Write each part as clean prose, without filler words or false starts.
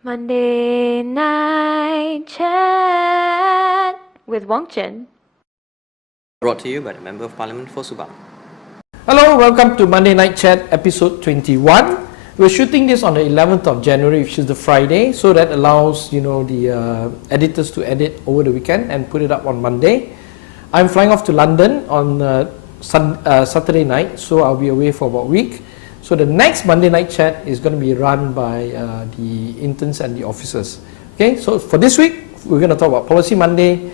Monday Night Chat with Wong Chen. Brought to you by the Member of Parliament for Subang. Hello, welcome to Monday Night Chat episode 21. We're shooting this on the 11th of January, which is the Friday, so that allows the editors to edit over the weekend and put it up on Monday. I'm flying off to London on Saturday night, so I'll be away for about a week. So the next Monday Night Chat is going to be run by the interns and the officers. Okay, so for this week, we're going to talk about Policy Monday.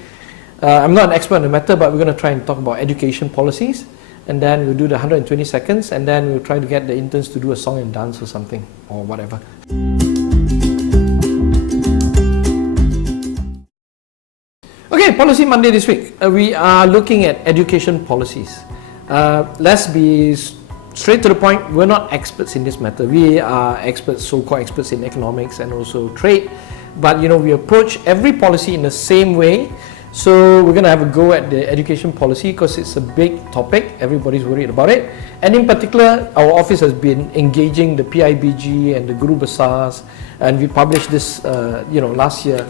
I'm not an expert on the matter, but we're going to try and talk about education policies. And then we'll do the 120 seconds, and then we'll try to get the interns to do a song and dance or something, or whatever. Okay, Policy Monday this week. We are looking at education policies. Let's be straight to the point. We're not experts in this matter. We are experts, so-called experts in economics and also trade. But we approach every policy in the same way. So we're going to have a go at the education policy because it's a big topic. Everybody's worried about it. And in particular, our office has been engaging the PIBG and the Guru Besars. And we published this, last year,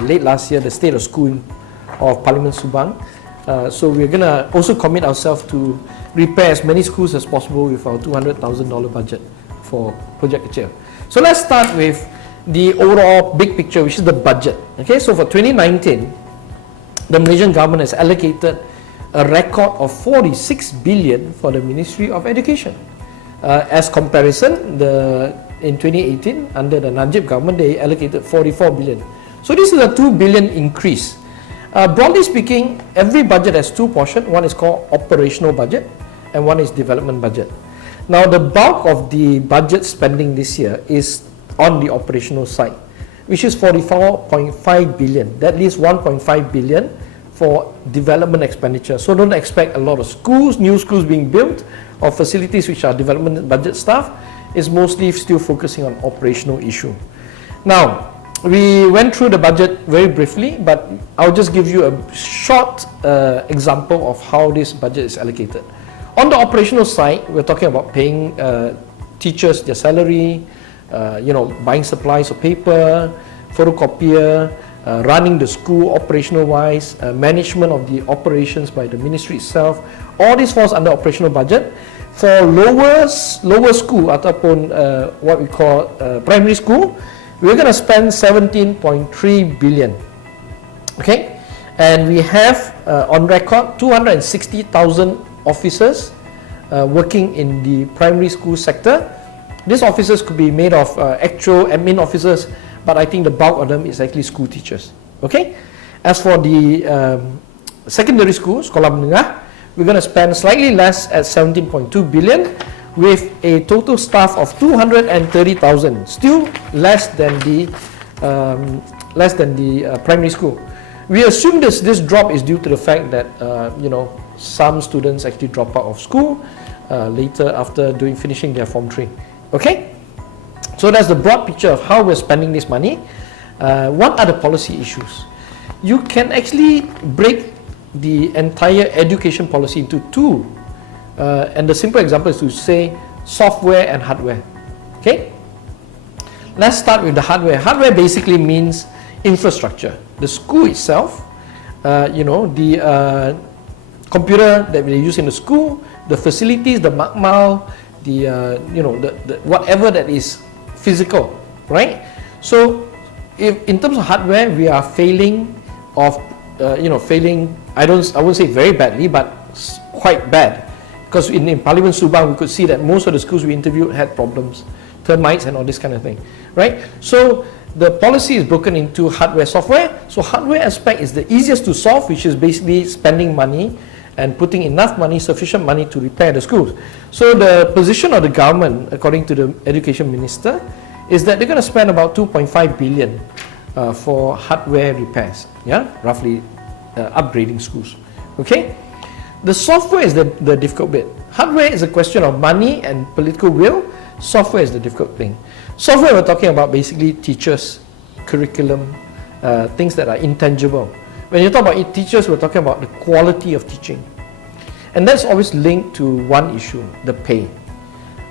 late last year, the State of School of Parliament Subang. So we're going to also commit ourselves to repair as many schools as possible with our $200,000 budget for Project Kecil. So let's start with the overall big picture, which is the budget. Okay, so for 2019, the Malaysian government has allocated a record of 46 billion for the Ministry of Education. As comparison, in 2018, under the Najib government, they allocated 44 billion. So this is a 2 billion increase. Broadly speaking, every budget has two portions. One is called operational budget and one is development budget. Now the bulk of the budget spending this year is on the operational side, which is 44.5 billion. That leaves 1.5 billion for development expenditure. So don't expect a lot of schools, new schools being built, or facilities which are development budget stuff. It's mostly still focusing on operational issue. Now, we went through the budget very briefly, but I'll just give you a short example of how this budget is allocated. On the operational side, we're talking about paying teachers their salary, buying supplies of paper, photocopier, running the school operational wise, management of the operations by the ministry itself. All this falls under operational budget. For lower school ataupun what we call primary school, we're going to spend 17.3 billion. Okay, and we have on record 260,000 officers working in the primary school sector. These officers could be made of actual admin officers, but I think the bulk of them is actually school teachers. Okay, as for the secondary school, sekolah menengah, we're going to spend slightly less at 17.2 billion with a total staff of 230,000, still less than the primary school. We assume this drop is due to the fact that some students actually drop out of school later after finishing their Form 3. Okay, so that's the broad picture of how we're spending this money. What are the policy issues? You can actually break the entire education policy into two, and the simple example is to say software and hardware. Okay, let's start with the hardware. Hardware basically means infrastructure. The school itself, the computer that we use in the school, the facilities, the makmal, the whatever that is physical, right? So if in terms of hardware we are failing, I won't say very badly, but quite bad, because in Parliament Subang we could see that most of the schools we interviewed had problems, termites and all this kind of thing, right? So the policy is broken into hardware, software. So hardware aspect is the easiest to solve, which is basically spending money and putting enough money, sufficient money to repair the schools. So the position of the government, according to the education minister, is that they're going to spend about 2.5 billion for hardware repairs, roughly upgrading schools. Okay, the software is the difficult bit. Hardware is a question of money and political will. Software is the difficult thing. Software, we're talking about basically teachers, curriculum, things that are intangible. When you talk about teachers, we're talking about the quality of teaching. And that's always linked to one issue, the pay.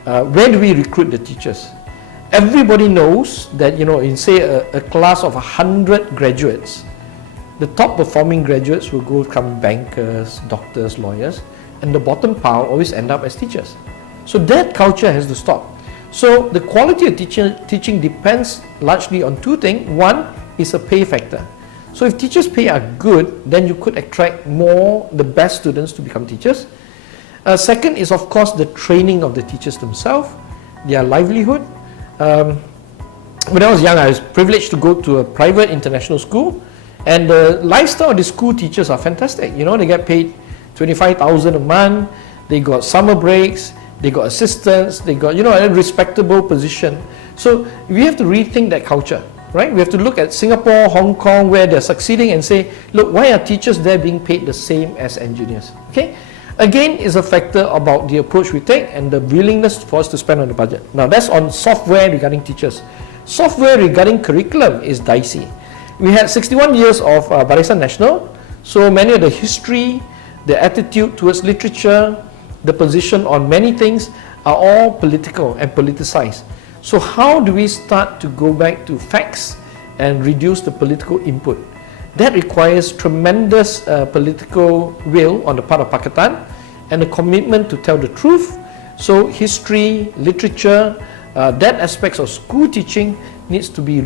Where do we recruit the teachers? everybody knows that, in say a class of 100 graduates, the top performing graduates will go become bankers, doctors, lawyers, and the bottom pile always end up as teachers. So that culture has to stop. So the quality of teaching depends largely on two things. One is a pay factor. So if teachers' pay are good, then you could attract the best students to become teachers. Second is, of course, the training of the teachers themselves, their livelihood. When I was young, I was privileged to go to a private international school, and the lifestyle of the school teachers are fantastic. They get paid 25,000 a month, they got summer breaks, they got assistants, they got, a respectable position. So we have to rethink that culture, right? We have to look at Singapore, Hong Kong, where they're succeeding, and say, look, why are teachers there being paid the same as engineers? Okay? Again, is a factor about the approach we take and the willingness for us to spend on the budget. Now, that's on software regarding teachers. Software regarding curriculum is dicey. We had 61 years of Barisan Nasional, so many of the history, the attitude towards literature, the position on many things are all political and politicized. So how do we start to go back to facts and reduce the political input? That requires tremendous political will on the part of Pakatan and a commitment to tell the truth. So history, literature, that aspects of school teaching needs to be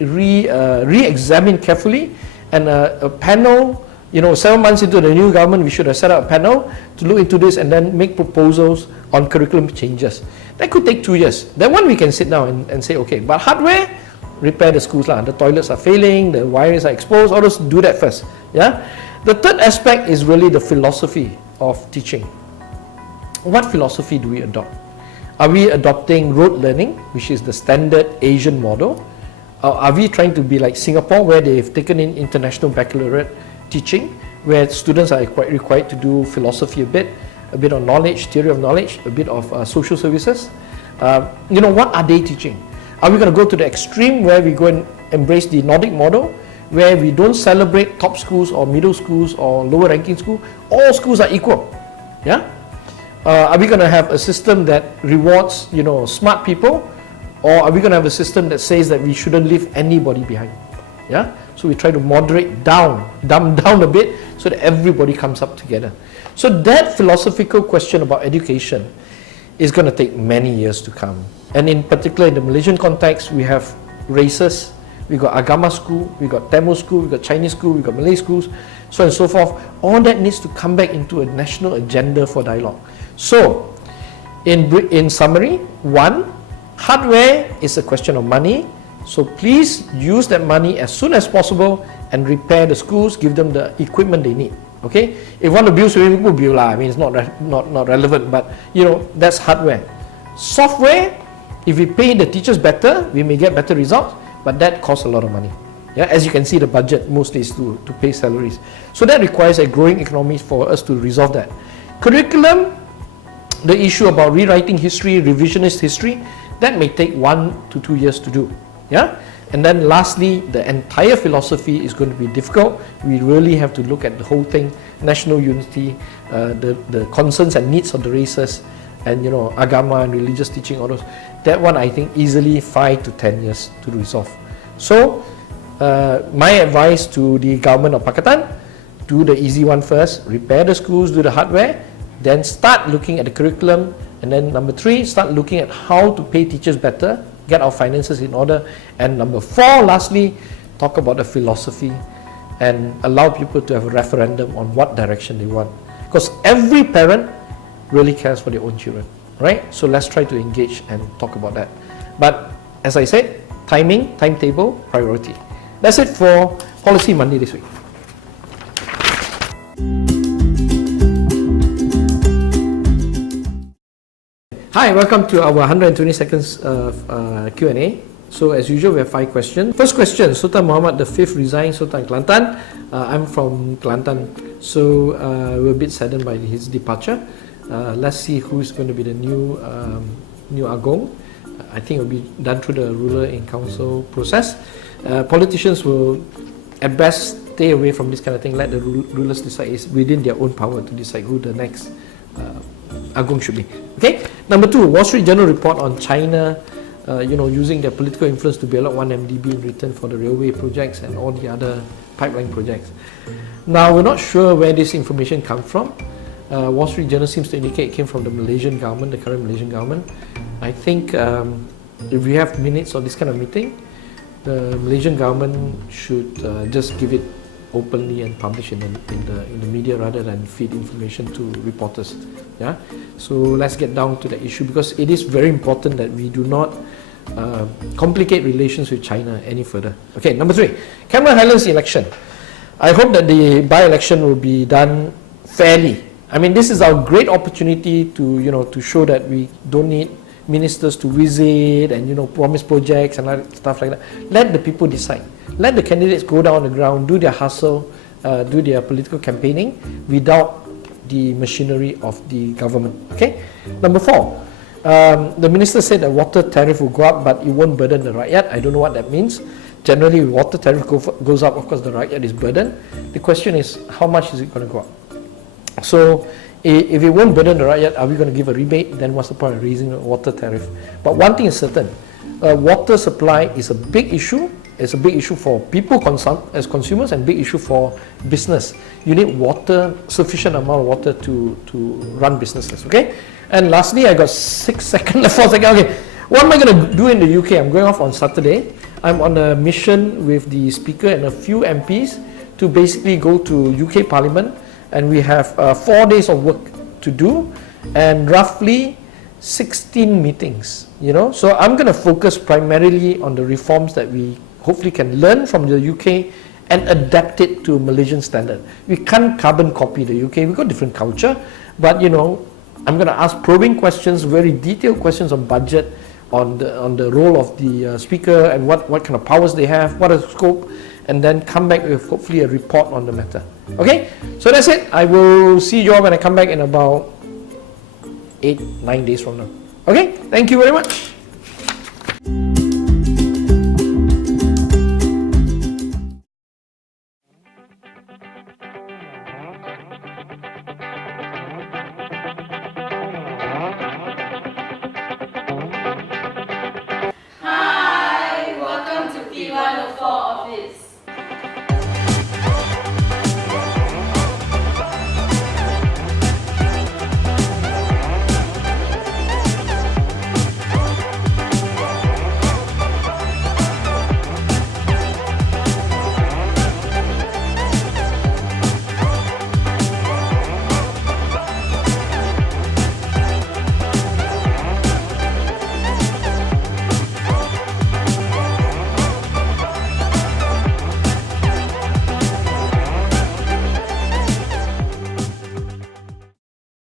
re-examined carefully, and a panel, 7 months into the new government, we should have set up a panel to look into this and then make proposals on curriculum changes. That could take 2 years. That one we can sit down and say, okay, but hardware, repair the schools lah. The toilets are failing, the wires are exposed, all those, do that first. Yeah. The third aspect is really the philosophy of teaching. What philosophy do we adopt? Are we adopting rote learning, which is the standard Asian model? Are we trying to be like Singapore, where they've taken in international baccalaureate teaching, where students are required to do philosophy a bit of knowledge, theory of knowledge, a bit of social services? What are they teaching? Are we going to go to the extreme where we go and embrace the Nordic model, where we don't celebrate top schools or middle schools or lower ranking schools? All schools are equal. Yeah? Are we going to have a system that rewards, smart people, or are we going to have a system that says that we shouldn't leave anybody behind? Yeah? So we try to moderate dumb down a bit so that everybody comes up together. So that philosophical question about education is going to take many years to come. And in particular in the Malaysian context, we have races, we got Agama school, we got Tamil school, we got Chinese school, we got Malay schools, so on and so forth. All that needs to come back into a national agenda for dialogue. So, in summary, one, hardware is a question of money. So please use that money as soon as possible and repair the schools, give them the equipment they need. Okay? If you want to build swimming pool, build lah. I mean, it's not relevant, but that's hardware. Software, if we pay the teachers better, we may get better results, but that costs a lot of money. Yeah, as you can see, the budget mostly is to pay salaries. So that requires a growing economy for us to resolve that. Curriculum, the issue about rewriting history, revisionist history, that may take 1 to 2 years to do. Yeah? And then lastly, the entire philosophy is going to be difficult. We really have to look at the whole thing, national unity, the concerns and needs of the races, and agama and religious teaching, all those. That one I think easily 5 to 10 years to resolve. So my advice to the government of Pakatan, do the easy one first, repair the schools, do the hardware, then start looking at the curriculum, and then number 3, start looking at how to pay teachers better, get our finances in order, and number 4, lastly, talk about the philosophy and allow people to have a referendum on what direction they want, because every parent really cares for their own children, right? So let's try to engage and talk about that. But as I said, timing, timetable, priority. That's it for Policy Monday this week. Hi, welcome to our 120 seconds Q&A. So as usual, we have 5 questions. First question, Sultan Muhammad V resigns, Sultan Kelantan. I'm from Kelantan, so we're a bit saddened by his departure. Let's see who's going to be the new Agong. I think it will be done through the ruler in council process. Politicians will at best stay away from this kind of thing. Let the rulers decide. It's within their own power to decide who the next Agong should be. Okay. Number 2, Wall Street Journal report on China using their political influence to bail out 1MDB in return for the railway projects and all the other pipeline projects. Now, we're not sure where this information comes from. Wall Street Journal seems to indicate it came from the Malaysian government, the current Malaysian government. I think if we have minutes of this kind of meeting, the Malaysian government should just give it openly and publish in the media rather than feed information to reporters. Yeah. So let's get down to the issue, because it is very important that we do not complicate relations with China any further. Okay, number 3, Cameron Highlands election. I hope that the by-election will be done fairly. I mean, this is our great opportunity to to show that we don't need ministers to visit and promise projects and stuff like that. Let the people decide. Let the candidates go down on the ground, do their hustle, do their political campaigning without the machinery of the government. Okay. Number 4, the minister said that water tariff will go up, but it won't burden the rakyat. I don't know what that means. Generally, water tariff goes up, of course, the rakyat is burdened. The question is, how much is it going to go up? So, if it won't burden the rakyat, are we going to give a rebate? Then what's the point of raising the water tariff? But one thing is certain, water supply is a big issue. It's a big issue for people as consumers, and big issue for business. You need water, sufficient amount of water to run businesses, okay? And lastly, I got 6 seconds left, 4 seconds. Okay, what am I going to do in the UK? I'm going off on Saturday. I'm on a mission with the Speaker and a few MPs to basically go to UK Parliament, and we have 4 days of work to do and roughly 16 meetings, So I'm going to focus primarily on the reforms that we hopefully can learn from the UK and adapt it to Malaysian standard. We can't carbon copy the UK. We've got different culture, but I'm going to ask probing questions, very detailed questions on budget, on the role of the Speaker and what kind of powers they have, what is the scope, and then come back with hopefully a report on the matter. Okay, so that's it. I will see you all when I come back in about 8-9 days from now. Okay, thank you very much.